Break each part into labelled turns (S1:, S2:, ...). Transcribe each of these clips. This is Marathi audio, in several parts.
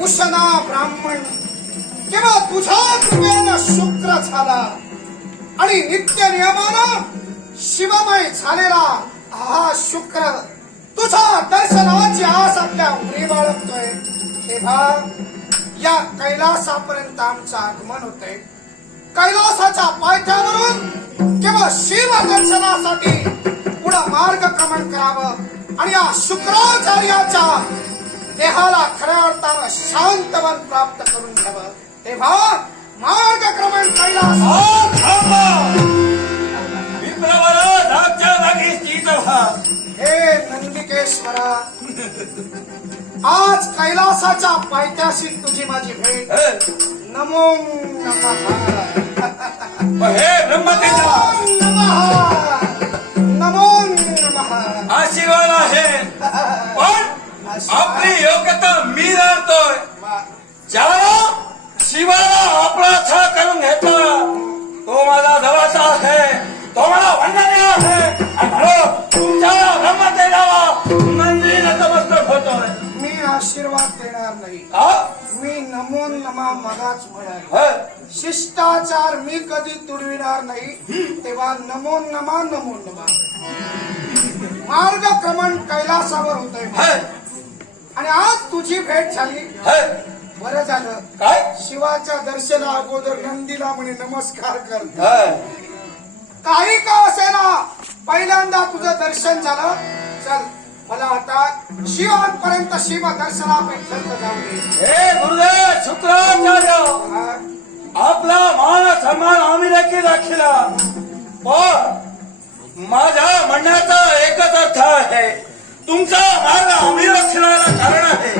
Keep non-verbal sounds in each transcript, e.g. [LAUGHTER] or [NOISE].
S1: उशना ब्राह्मण केवळ तुझा कृपेनं शुक्र झाला. आणि नित्य नियमानं शिवमय झालेला हा शुक्र तुझा दर्शनाची आस आपल्या उरी बाळगतोय. तेव्हा या कैलासापर्यंत आमचं आगमन होतंय. कैलासाच्या पायथ्यावरून केवळ शिव दर्शनासाठी पुढं मार्गक्रमण करावं. आणि या शुक्राचार्याच्या देहाला खऱ्या अर्थानं शांतवन प्राप्त करून घ्यावं. तेव्हा
S2: जागी स्थित। व्हा
S1: हे नंदिकेश्वरा आज कैलासाच्या पायथ्याशी तुझी माझी भेट. नमो नमः.
S2: हे ब्रह्मतेजा
S1: नमः.
S2: योग्यता मी जाणतोय ज्याला शिवाला आपलाचा करून घेतला तो माझा जवळचा आहे. तो मला वंदनीय आहे. आणि म्हणून तुमच्या ब्रह्मतेजाला मंदिरी नतमस्तक होतोय
S1: मी आशीर्वाद देणार नाही.
S2: का
S1: मी नमो नमा मगाच म्हणाल.
S2: हे,
S1: शिष्टाचार मी कधी तुडविणार नाही. तेव्हा नमो नमा नमो नमा. मार्गक्रमण कैलासावर होतंय.
S2: हे,
S1: आणि आज तुझी भेट झाली.
S2: हे.
S1: बरं झालं.
S2: काय?
S1: शिवाच्या दर्शना अगोदर नंदीला म्हणे नमस्कार कर.
S2: हे.
S1: काही का असेना? पहिल्यांदा तुझं दर्शन झालं. चल मला आता शिवांपर्यंत शिव दर्शनापर्यंत जाऊ दे.
S2: हे गुरुदेव शुक्राचार्य आपला मान सन्मान आम्ही देखील राखीला. पण माझ्या म्हणण्याचा एकच अर्थ आहे. तुमचा मार्ग आम्ही राखण्याला कारण आहे.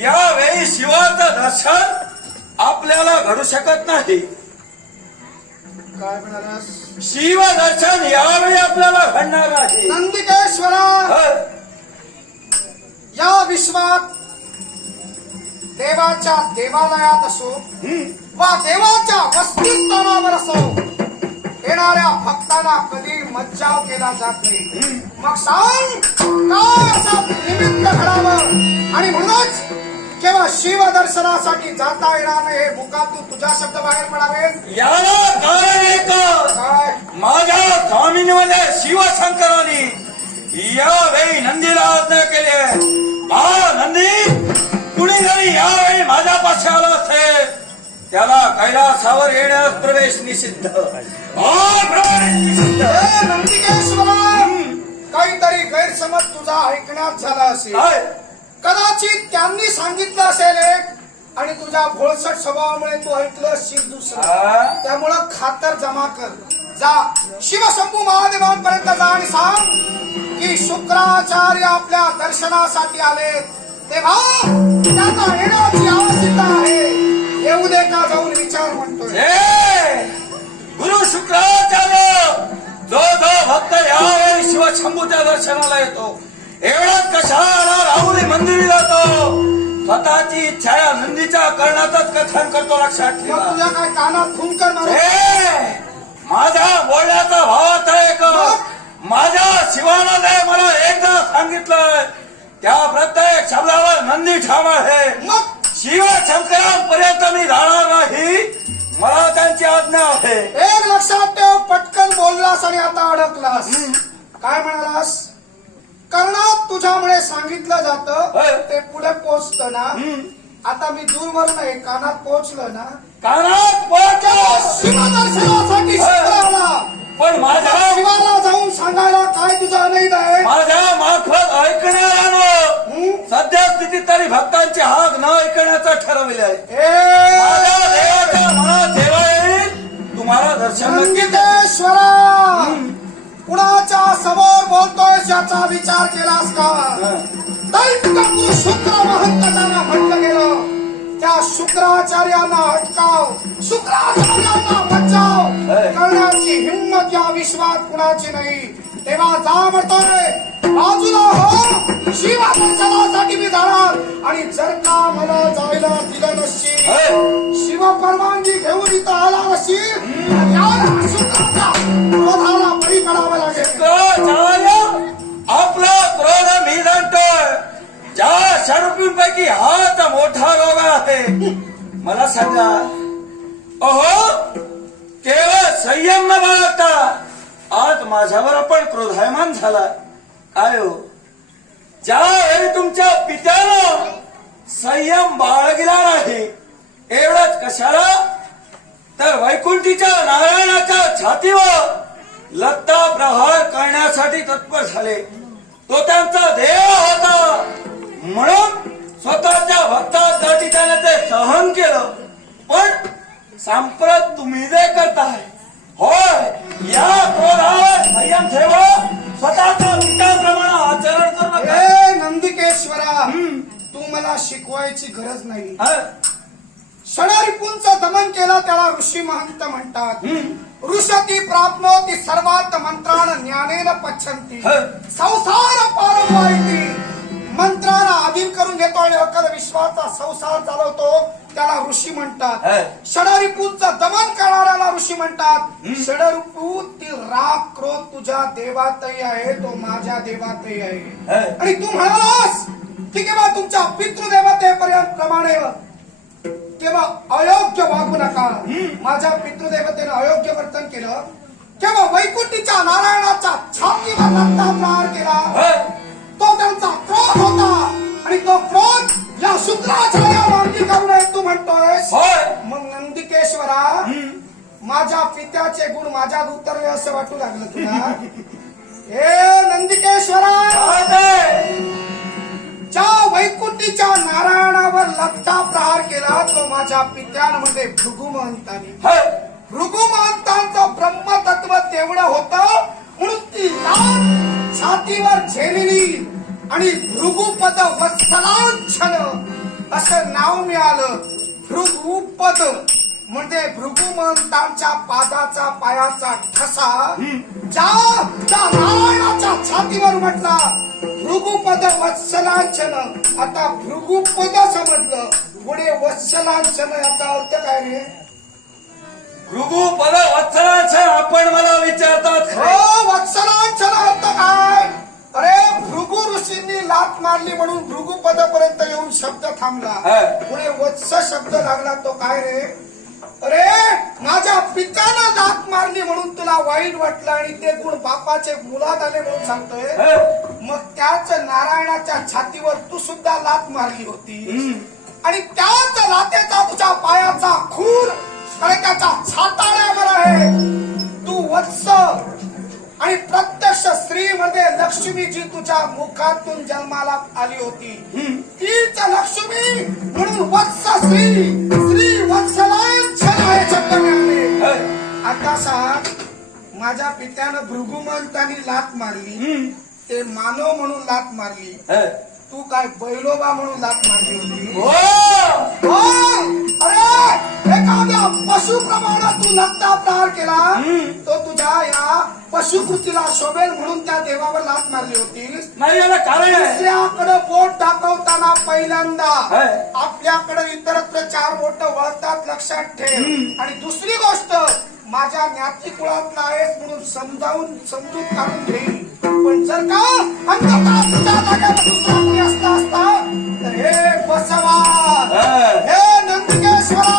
S2: यावेळी शिवाचं दर्शन आपल्याला घडू शकत नाही.
S1: काय
S2: शिव दर्शन यावेळी आपल्याला घडणार नाही
S1: नंदिकेश्वरा! या विश्वात देवाच्या देवालयात असो वा देवाच्या वस्तीस्थानावर असो येणाऱ्या भक्तांना कधी मज्जाव केला जात नाही. मग सांग असं निमित्त घडावं. आणि म्हणूनच केवळ शिव दर्शनासाठी जाता येणार नाही हे मुखातून तुझा शब्द बाहेर पडावे.
S2: याला कारण
S1: काय?
S2: माझ्या स्वामींमध्ये शिवशंकरांनी यावेळी नंदीला आज्ञा केली आहे हा नंदी कुणी जरी यावेळी माझ्यापाशी आला असेल त्याला कैलासावर येण्यास प्रवेश निषिद्ध. प्रवेश निषिद्ध.
S1: नंदिकेश्वरा काहीतरी गैरसमज तुझा ऐकण्यात झाला असेल. कदाचित त्यांनी सांगितलं असेल एक आणि तुझ्या भोळसट स्वभावामुळे तू ऐकलं असशील दुसरं? त्यामुळं खातर जमा कर. जा. शिवशंभू महादेवांपर्यंत जा आणि सांग की शुक्राचार्य आपल्या दर्शनासाठी आले तेव्हा त्यांना येण्याची आवश्यकता आहे. येऊ दे का जाऊन विचार म्हणतोय.
S2: हे! गुरु शुक्राचार्य! जो जो भक्त यावेळी शिवशंभूच्या दर्शनाला येतो एवढाच कशाला राहुरी मंदिरी जातो स्वतःची इच्छा नंदीच्या करण्यातच कथन करतो लक्षात ठेवा
S1: तुझ्या काय कानात फुंकर मारू
S2: माझ्या बोलण्याचा भावार्थ आहे का माझ्या शिवानं जे मला एकदा सांगितलं त्या प्रत्येक शब्दावर नंदी ठाम आहे शिव शंकरांपर्यंत मी जाणार नाही मला त्यांची आज्ञा आहे
S1: एक लक्षात बोललास आणि आता अडकलास. काय म्हणालास? कर्णात तुझ्यामुळे सांगितलं जातं. ते पुढे पोचत ना. आता मी दूरवर नाही कानात पोहोचलं ना.
S2: कानात पोहोचलो
S1: शिवदर्शनासाठी शिवराला
S2: पण माझ्या
S1: शिवाला जाऊन सांगायला काय तुझा अनैत आहे?
S2: माझ्या मार्फत ऐकणाऱ्यानं
S1: हं?
S2: सध्या स्थितीत तरी भक्तांची हाक न ऐकण्याचं ठरविले आहे
S1: ए,
S2: माझ्या देवाच्या मनात येईल. तुम्हाला दर्शन नक्की देईल.
S1: नंदिकेश्वरा कुणाच्या समोर बोलतोय याचा विचार केलास का? दैत्य शुक्र महंतांना म्हटलं गेलं. त्या शुक्राचार्यांना अटकाव. शुक्राचार्यांना बचाव. करण्याची हिंमत या विश्वात कुणाची नाही. तेव्हा जा म्हणतोय बाजूला हो. शिवा दर्शनासाठी मी जाणार. आणि जर का मला जायला दिलं नसशील. शिव परवानगी घेऊन इथं आला नसशील तर याला शुक्राच्या क्रोधाला बळी पडावं लागेल.
S2: आपला क्रोध मी जाणतोय ज्या दशा रुपयांपैकी हाच मोठा रोग आहे. मला सांगा अहो केवळ संयम न बाळगता आज माझ्यावर आपण क्रोधायमान झाला काय हो? ज्या तुमच्या पित्यानं संयम बाळगला नाही एवढंच कशाला? तर वैकुंठीच्या नारायणाच्या छातीवर लत्ता प्रहार करण्यासाठी तत्पर झाले. तो त्यांचा देव होता. म्हणून स्वतःच्या भक्तासाठी त्याने ते सहन केलं. पण सांप्रत तुम्ही जे करताय होय या क्रोधावर संयम ठेवा. स्वतःच्या पित्याप्रमाणे आचरण करू नका.
S1: हे नंदिकेश्वरा तू मला शिकवायची गरज नाही? षडरिपूंचं दमन केलं त्याला ऋषी महंत म्हणतात. ऋषती प्राप्नोती सर्वात मंत्रान ज्ञानेन पच्छन्ती.
S2: ह.
S1: संसार पारवायती मंत्राला अधीन करून घेतो आणि अकल विश्वाचा संसार चालवतो. त्याला ऋषी. म्हणतात. षडरिपूंचं दमन करणाऱ्याला ऋषी म्हणतात. षडरिपू ती राग क्रोध तुझ्या देवातही आहे तो माझ्या देवातही आहे. आणि तू म्हणालास की केव्हा तुमच्या पितृदेवतेपर्यंत प्रमाणे केव्हा अयोग्य वागू नका. माझ्या पितृदेवतेनं अयोग्य वर्तन केलं. केव्हा वैकुंठीच्या नारायणाच्या छातीवर प्रहार केला. तो त्यांचा क्रोध होता. आणि तो क्रोध या शूद्राचार्या मार्गी करू नये तू म्हणतोयस.
S2: होय.
S1: मग नंदिकेश्वरा माझ्या पित्याचे गुण माझ्यात उतरले असं वाटू लागलं तुला? [LAUGHS] हे नंदिकेश्वरा? ज्या वैकुंठीच्या नारायणावर लत्ता प्रहार केला तो माझ्या पित्यांमध्ये भृगुमहंताने
S2: होय.
S1: भृगुमहंतांचं ब्रह्मतत्व तेवढं होतं म्हणून ती लाल छातीवर झेलेली. आणि भृगुपद वत्सलांछन असं नाव मिळालं. भृगुपद. म्हणजे भृगुमहंतांच्या पादाचा पायाचा ठसा ज्या नारायणाच्या छातीवर म्हटला. भृगुपद वत्सलांचन. आता भृगुपद समजलं. पुढे वत्सलांचन याचा अर्थ काय रे?
S2: भृगु पद वत्सलाचं आपण मला विचारतात.
S1: हो वत्सलांचन अर्थ काय? अरे भृगु ऋषींनी लात मारली म्हणून भृगुपद पर्यंत येऊन शब्द थांबला. पुढे वत्स शब्द लागला तो काय रे? अरे माझ्या पित्यानं लात मारली म्हणून तुला वाईट वाटलं आणि ते गुण बापाचे मुलात आले म्हणून सांगतोय. मग त्याच नारायणाच्या छातीवर तू सुद्धा लात मारली होती. आणि त्याच लातेचा तुझ्या पायाचा खूर आणि त्याच्या छाताड्यावर आहे. तू वत्स आणि प्रत्यक्ष स्त्री मध्ये लक्ष्मी जी तुझ्या मुखातून जन्माला आली होती तीच लक्ष्मी म्हणून वत्स श्री श्री. आता सांग माझ्या पित्यानं भृगुमंतानी लात मारली ते मानव म्हणून लात मारली. तू काय बैलोबा म्हणून लात मारली होती
S2: हो.
S1: हो! अरे एखाद्या पशुप्रमाणे तू लत्ता प्रहार केला तो तुझ्या या पशुकृतीला शोभेल म्हणून त्या देवावर लात मारली होतीस
S2: नाही याला कारण आहे.
S1: दुसऱ्याकडे बोट दाखवताना पहिल्यांदा. आपल्याकडे इतरत्र चार बोट वळतात लक्षात ठेव. आणि दुसरी गोष्ट माझ्या ज्ञाती कुळातला आहेस म्हणून समजावून समजून काढून घेईल पण जर का अंधकारात तुझ्या जागेवर दुसरा कोणी असला असता तर हे बसवा. हे नंदिकेश्वरा.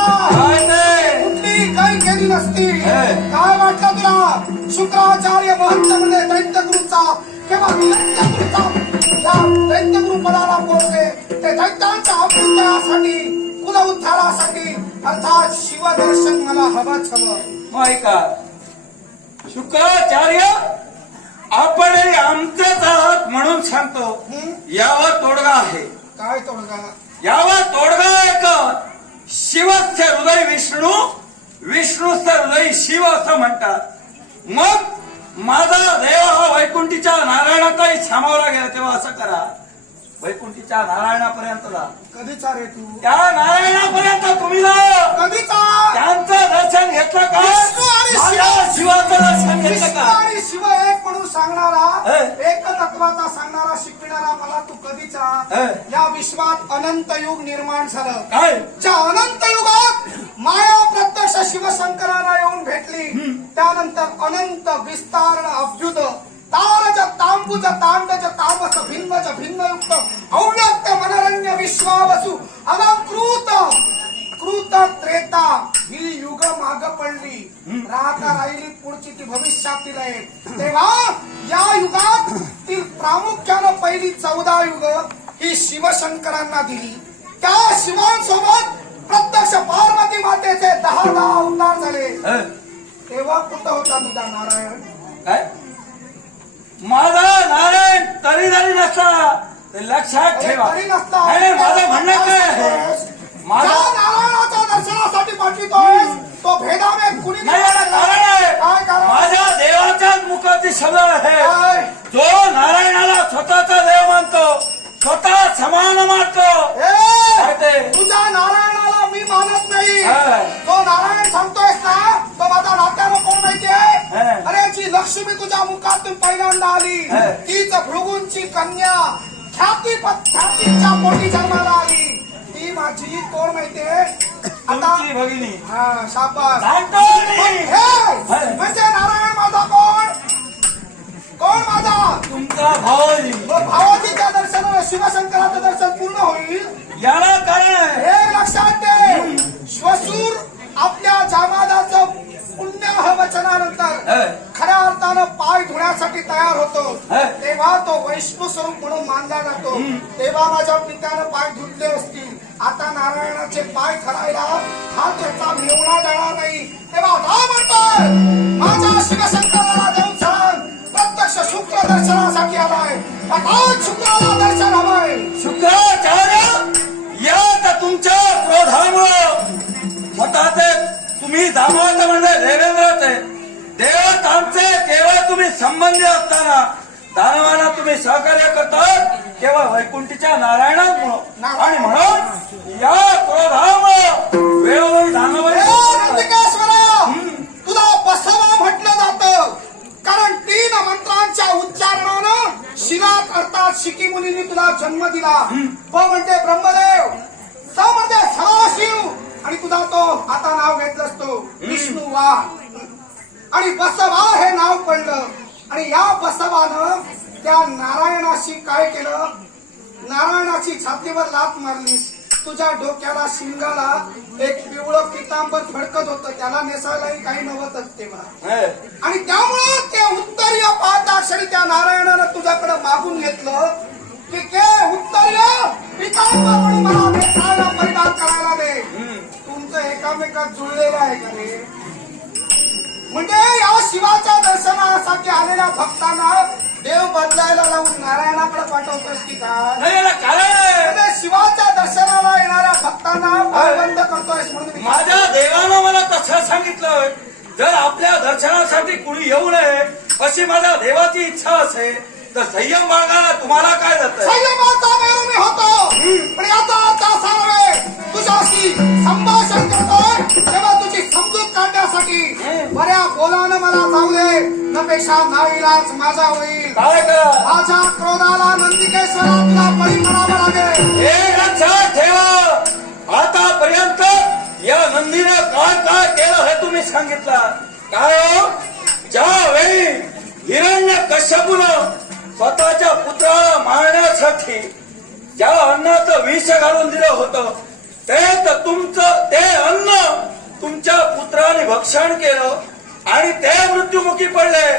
S2: हे.
S1: काय वाटलं तुला? शुक्राचार्य महंत म्हणजे दैत्यगुरूचा. किंवा दैत्यगुरूचा या दैत्यगुरु पदाला पोहोचले ते दैत्यांच्या अभ्युदयासाठी कुल उद्धारासाठी अर्थात शिवदर्शन मला हवंच हवं
S2: ऐका. शुक्राचार्य आपण आमचेच आहात म्हणून सांगतो? यावर तोडगा आहे.
S1: काय तोडगा?
S2: यावर तोडगा एक शिवस्य हृदय विष्णू विष्णूस्य लय शिव असं म्हणतात. मग माझा देव हा वैकुंठीच्या नारायणाचाही सामावला गेला तेव्हा असं करा. वैकुंठीच्या नारायणापर्यंत जा
S1: कधीचा रे तू?
S2: त्या नारायणापर्यंत तुम्ही जा.
S1: कधीचा
S2: त्यांचं दर्शन घेतलं का?
S1: विष्णू आणि
S2: माझ्या शिवाचं दर्शन घेतलं
S1: विष्णू
S2: का?
S1: आणि शिव एक म्हणून सांगणारा
S2: हे.
S1: एक तत्वाचा सांगणारा शिकविणारा मला तू कधीचा
S2: हे.
S1: या विश्वात अनंत युग निर्माण झालं.
S2: काय?
S1: ज्या अनंत युगात माया प्रत्यक्ष शिवशंकराला येऊन भेटली त्यानंतर अनंत विस्तार अभ्युद तारज तांबुज तांडज तामस भिन्नज भिन्न युक्त अव्यक्त मनरण्य विश्वावसु अलंकृत। कृत त्रेता ही युग माग पडली. राहता राहिली पुढची ती भविष्यातील आहे. तेव्हा या युगात ती प्रामुख्यानं पहिली चौदा युग ही शिवशंकरांना दिली. त्या शिवांसोबत प्रत्यक्ष पार्वती मातेचे दहा दहा अवतार झाले? तेव्हा कुठं होता तुझा नारायण?
S2: काय? माझा नारायण तरी जरी नसला ते लक्षात ठेवा.
S1: तरी नसला.
S2: नाही नाही, माझं म्हणणं काय आहे?
S1: ज्या
S2: माझा
S1: नारायणाच्या दर्शनासाठी पाठवितोय तो भेदाने कुणी
S2: नाही कारण आहे.
S1: काय कारण?
S2: माझ्या देवाच्याच मुखाती सगळं आहे.
S1: लक्ष्मी तुझ्या मुखातून पहिल्यांदा आली. तीच भृगूंची कन्या ख्याती ख्यातीच्या पोटी जन्माला आली. ती माझी कोण माहितीये? आता
S2: तुमची भगिनी.
S1: हा शाबास. हे, म्हणजे नारायण माझा कोण? कोण माझा?
S2: तुमचा भाऊ
S1: मग भावाजीच्या दर्शनाने शिवशंकराचं दर्शन पूर्ण होईल.
S2: याला कारण
S1: हे लक्षात दे श्वशूर आपल्या जामादाचं पुण्य वचनानंतर
S2: हं.
S1: अर्थानं पाय धुण्यासाठी तयार होतो. तेव्हा तो वैष्णू स्वरूप म्हणून मानला जातो. तेव्हा माझ्या पित्यानं पाय धुतले असतील. आता नारायणाचे पाय धरायला हा त्याचा मेवणा जाणार नाही. तेव्हा हा म्हणतोय माझ्या शिवशंकराला देऊन सांग प्रत्यक्ष शुक्र दर्शनासाठी आलाय. शुक्राला दर्शन हवंय.
S2: शुक्राचार्य या तर तुमच्या क्रोधामुळं स्वतःचे तुम्ही दामात म्हणजे देवेंद्रच. आहे देव आमचे केवळ तुम्ही संबंधी असताना दानवाला तुम्ही सहकार्य करतात केवळ वैकुंठीच्या नारायणामुळं. आणि म्हणून या क्रोधामुळं वेळोवेळी दानव
S1: नंदिकेश्वरा तुला बसवा म्हटलं जातं. कारण तीन मंत्रांच्या उच्चारणानं शिलात अर्थात शिकी मुनींनी तुला जन्म दिला. प म्हणजे ब्रह्मदेव स म्हणजे सदाशिव. आणि तुझा तो आता नाव घेतलंस तो विष्णू वा आणि बसवा हे नाव पडलं. आणि या बसवानं त्या नारायणाशी काय केलं? नारायणाची छातीवर लात मारलीस तुझ्या डोक्याला शिंगाला एक पिवळं पितांबर फडकत होतं. त्याला नेसायलाही काही नव्हतच तेव्हा. आणि त्यामुळं ते उत्तरीय पाहताक्षणी त्या नारायणानं तुझ्याकडे मागून घेतलं की ते उत्तरीय पितांबर मला नेसायला परिधान करायला दे तुमचं एकामेकात जुळलेलं आहे का रे? म्हणजे या शिवाच्या दर्शनासाठी आलेल्या भक्तांना देव बदलायला लावून नारायणाकडे पाठवतोस की काय? म्हणजे शिवाच्या दर्शनाला येणाऱ्या भक्तांना बंद करतोयस म्हणून
S2: माझ्या देवानं मला तसं सांगितलं जर आपल्या दर्शनासाठी कुणी येऊ नये अशी माझ्या देवाची इच्छा असेल तर संयम बाळगायला तुम्हाला काय जात
S1: संयमाचा मेरू मी होतो. पण याचा असा नव्हे. तुझ्याशी संभाषण करतोय काढण्यासाठी बऱ्या बोलानं मला जाऊ दे नपेक्षा नाईलाज माझा होईल.
S2: काय करा?
S1: माझ्या क्रोधाला नंदिकेश्वरा तुला बळी म्हणावं लागेल.
S2: हे लक्षात ठेवा. आतापर्यंत या नंदीने काय काय केलं हे तुम्ही सांगितलं. काय हो? ज्यावेळी हिरण्य कश्यपून स्वतःच्या पुत्राला मारण्यासाठी ज्या अन्नाचं विष घालून दिलं होतं ते तर तुमचं ते अन्न तुमच्या पुत्राने भक्षण केलं आणि ते मृत्युमुखी पडले.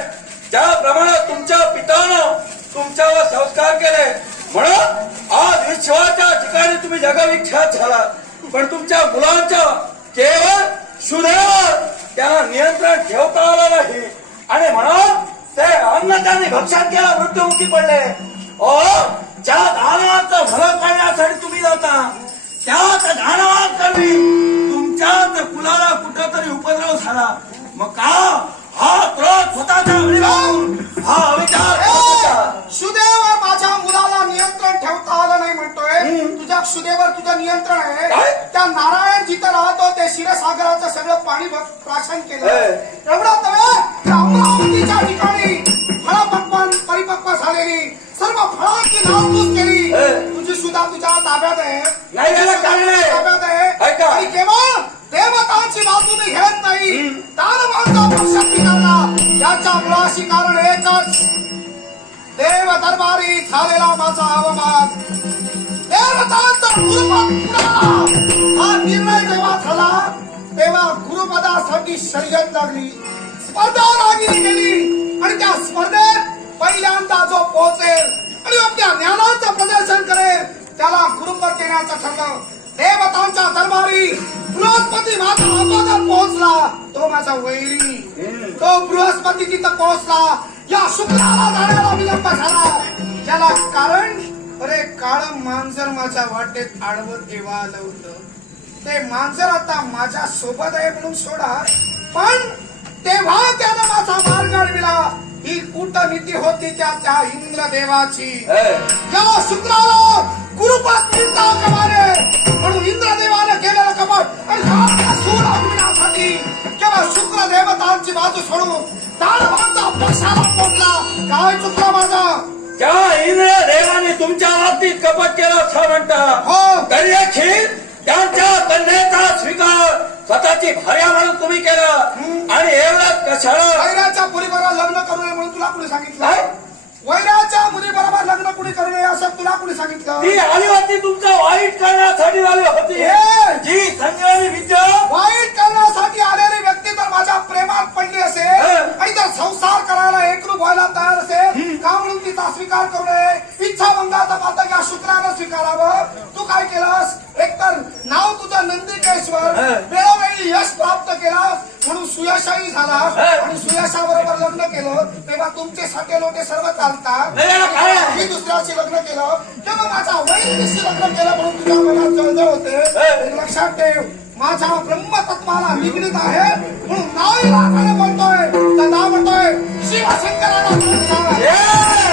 S2: ज्याप्रमाणे तुमच्या पितानं तुमच्यावर संस्कार केले. म्हणून आज विश्वाच्या ठिकाणी तुम्ही जगविख्यात झाला. पण तुमच्या मुलांच्या केवळ सुदैवावर त्यांना नियंत्रण ठेवता आलं नाही. आणि म्हणून ते अन्न त्यांनी भक्षण केलं मृत्युमुखी पडले. ओ ज्या दानवाचं भलं करण्यासाठी तुम्ही जाता त्याच दानवांकरवी तुमच्याच कुलाला कुठंतरी उपद्रव झाला मग का? हा घरी लावून हा विचार
S1: ए, सुदेवर माझ्या मुलाला नियंत्रण ठेवता आलं नाही म्हणतोय. तुझ्या सुदेवर तुझं नियंत्रण आहे? त्या नारायण जिथं राहतो ते क्षीरसागराचं सगळं पाणी प्राशन केलं. एवढं त्या अमरावतीच्या ठिकाणी फळपक्वान परिपक्व झालेली सर्व फळांची नासधूस केली. तुझी सुद्धा तुझ्या ताब्यात आहे. ताब्यात आहे. केवळ देवतांची बाजू मी घेत नाही. दानवांचा पक्ष स्वीकारला याच्या मुळाशी कारण एकच. दरबारी झालेला माझा अवमान. हा निर्णय जेव्हा झाला तेव्हा गुरुपदासाठी शर्यत लागली. स्पर्धा लागली गेली. आणि त्या स्पर्धेत पहिल्यांदा जो पोहोचेल आणि आपल्या ज्ञानाचं प्रदर्शन करेल त्याला गुरुपद देण्याचं ठरलं. देवतांच्या दरबारी बृहस्पती माझा अगोदर पोहोचला. तो माझा वैरी. तो बृहस्पती तिथं पोहोचला. या शुक्राला जाण्याला विलंब झाला. त्याला कारण अरे काळ मांजर माझ्या वाटेत आडवत देवा आलं होतं. ते मांजर आता माझ्या सोबत आहे म्हणून सोडा. पण तेव्हा त्यानं माझा मार्ग अडविला. ही कूटनीती होती त्या त्या इंद्रदेवाची.
S2: हे,
S1: या शुक्राला गुरुपात मिळता कमाने म्हणून इंद्रदेवाने केलेलं कपट. आणि सूर अभिनयासाठी केवळ शुक्र देवतांची बाजू सोडून दानवांचा पक्षाला पोटला काय चुकला माझा.
S2: त्या इंद्र देवाने तुमच्या बाबतीत कपट केलं असं म्हणता
S1: हो.
S2: तरी त्यांच्या कन्येचा स्वीकार स्वतःची भार्या म्हणून तुम्ही केलं. आणि एवढंच कशाला?
S1: लग्न करू नये म्हणून तुला कुणी सांगितलं? वैराच्या मुलीबरोबर लग्न कुणी करू नये असं तुला कुणी सांगितलं?
S2: ती आली होती तुमचं वाईट करण्यासाठी आली होती.
S1: हे!
S2: जी संजीवनी विद्या.
S1: वाईट करण्यासाठी आलेली व्यक्ती तर माझ्या प्रेमात पडली असेल. आणि जर संसार करायला एकरूप व्हायला तयार असेल का म्हणून तिचा स्वीकार करू नये? इच्छा भंगाचा पातक या शुक्रानं स्वीकारावं. तू काय केलंस? एकतर नाव तुझं नंदिकेश्वर.
S2: हं.
S1: वेळोवेळी यश प्राप्त केलास. म्हणून सुयशही झालास.
S2: हं.
S1: आणि सुयशाबरोबर लग्न केलं. तेव्हा तुमचे सगळे लोटे सर्व चालतात मी दुसऱ्याशी लग्न केलं तेव्हा वैरीशी लग्न केलं म्हणून तुझ्या मनात जळजळ होते लक्षात ठेव माझ्या ब्रह्मतत्वाला निगडीत आहे म्हणून नाही लागायला बोलतोय तर नाव म्हणतोय शिवशंकराला सांग.
S2: हे!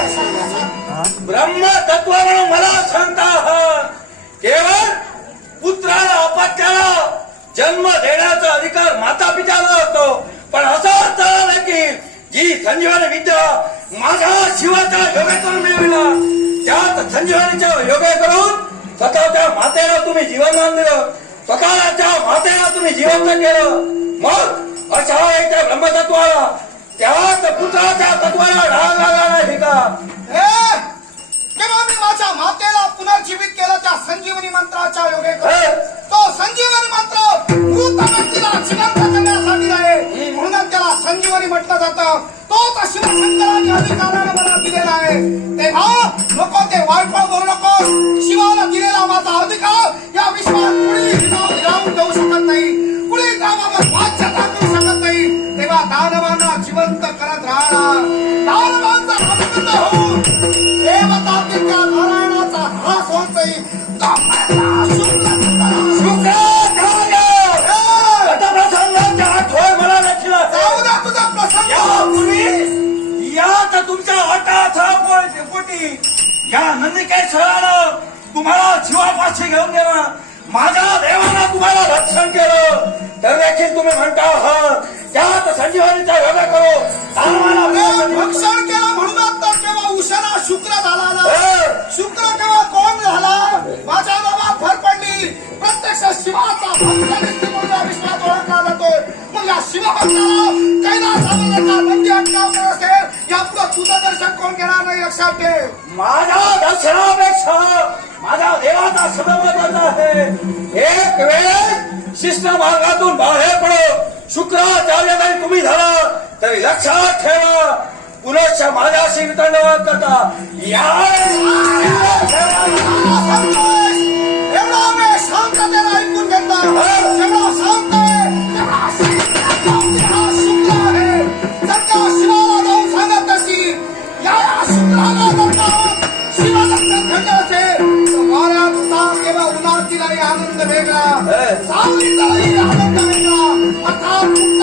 S1: सांग, सांग.
S2: ब्रह्म तत्व म्हणून मला सांगता केवळ पुत्राला अपत्याला जन्म देण्याचा अधिकार माता पित्याला असतो पण असं नाही की जी संजीवनी विद्या. माझ्या शिवाच्या योगे करून मिळविला. त्यात संजीवनीच्या योगे करून स्वतःच्या मातेला तुम्ही जीवनदान दिलं स्वतःच्या मातेला तुम्ही जिवंत केलं. मग अशा एका ब्रह्मतत्वाला त्यात पुत्राच्या तत्वाला ढाल लागला नाही का?
S1: हे! केव्हा मी माझ्या मातेला पुनर्जीवित केलं त्या संजीवनी मंत्राच्या योगे. तो संजीवनी मंत्र मृत व्यक्तीला जिवंत संजीवनी जातं. तोच शिवशंकराने अधिकाराने मला दिलेला आहे. तेव्हा नको ते वायफळ बोलू नको शिवाला दिलेला माझा अधिकार या विश्वात कुणी हिरावून देऊ शकत नाही. कुणी कामावर वाच्यता करू शकत नाही. तेव्हा दानवांना जिवंत करत राहणार. दानवांचा अभिनंद होऊन देवता नारायणाचा ह्रास होत नाही.
S2: पोटी या नंदिकेश्वरानं तुम्हाला जीवापाशी घेऊन गेला. माझ्या देवानं तुम्हाला रक्षण केलं. तर देखील तुम्ही म्हणता आहात त्यात संजीवनीचा योगा करो.
S1: भक्षण केलं म्हणूनच तर केव्हा उशाला शुक्र झाला ना! शुक्र केव्हा कोण झाला? माझ्या भर पडली. प्रत्यक्ष शिवाचा भक्त विश्वात ओळखला जातोय मग या शिवभक्ताला कैलासावरचा नंदी अटकावणार असेल? यापुढं तुझं दर्शन कोण घेणार नाही लक्षात ठेव.
S2: माझ्या दर्शनापेक्षा माझ्या देवाचा सदमत आहे. एक वेळ शिष्ट मार्गातून बाहेर पडो. शुक्राचार्य जरी तुम्ही झाला तरी लक्षात ठेवा. पुनश्च माझ्याशी वितंडवाद करता या
S1: सांगतोय एवढा वेळ शांततेला ऐकून घेतला एवढा शांत आहे तेवढा शांत हा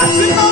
S2: हरी माता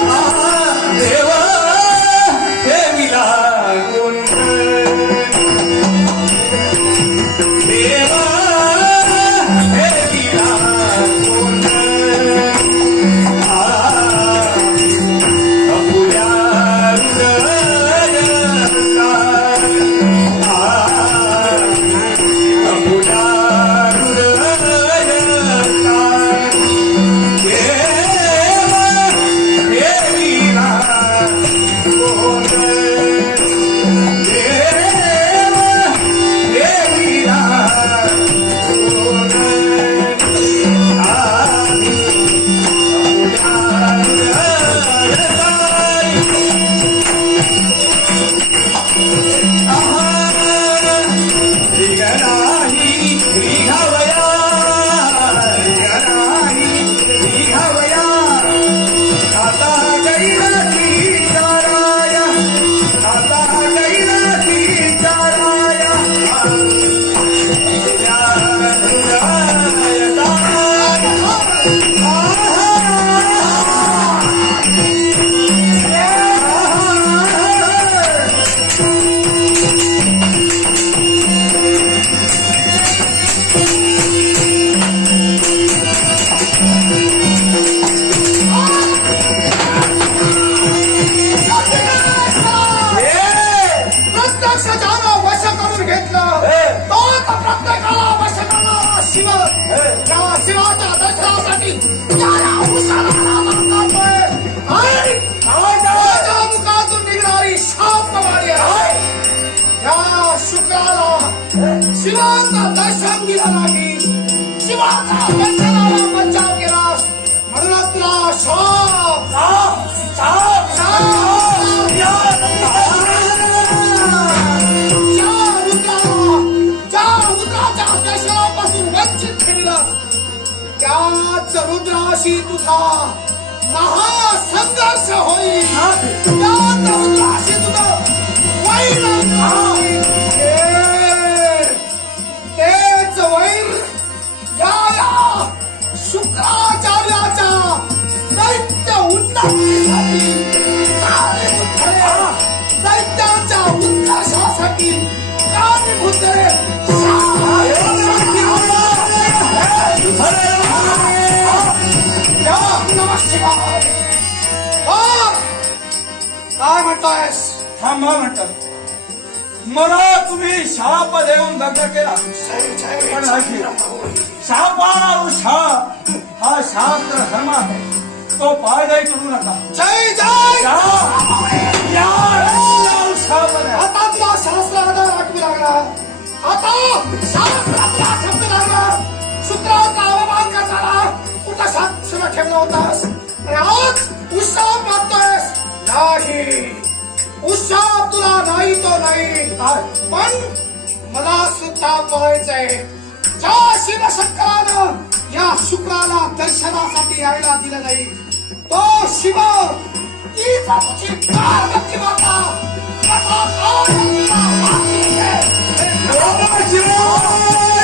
S1: दिला नाही. शिवाचा दर्शनाला बचाव केलास म्हणूनच तुला शाप वंचित ठेवलं त्याच रुद्राशी तुझा महासंघर्ष होईल. काय म्हणतोयस?
S2: थांबा म्हणतात. मला तुम्ही शाप देऊन दग्ध केला. पण शापाला शाप हा शास्त्र धर्म आहे. तो पायदाई करू नका.
S1: जय जय!
S2: शाप.
S1: आता तुला शास्त्राचा आठवी लागला. आता शास्त्रातला शब्द लागला. सूत्राचा अवमान कुठं शास्त्र ठेवला होतास? आणि आज उत्सव मागतोयस. नाही. उत्सव तुला नाही तो नाही पण मला सुद्धा पाहायचंय ज्या शिवशंकरानं या शुक्राला दर्शनासाठी यायला दिलं नाही तो शिव तीच तुझी पार्वती माता कसा
S2: शिव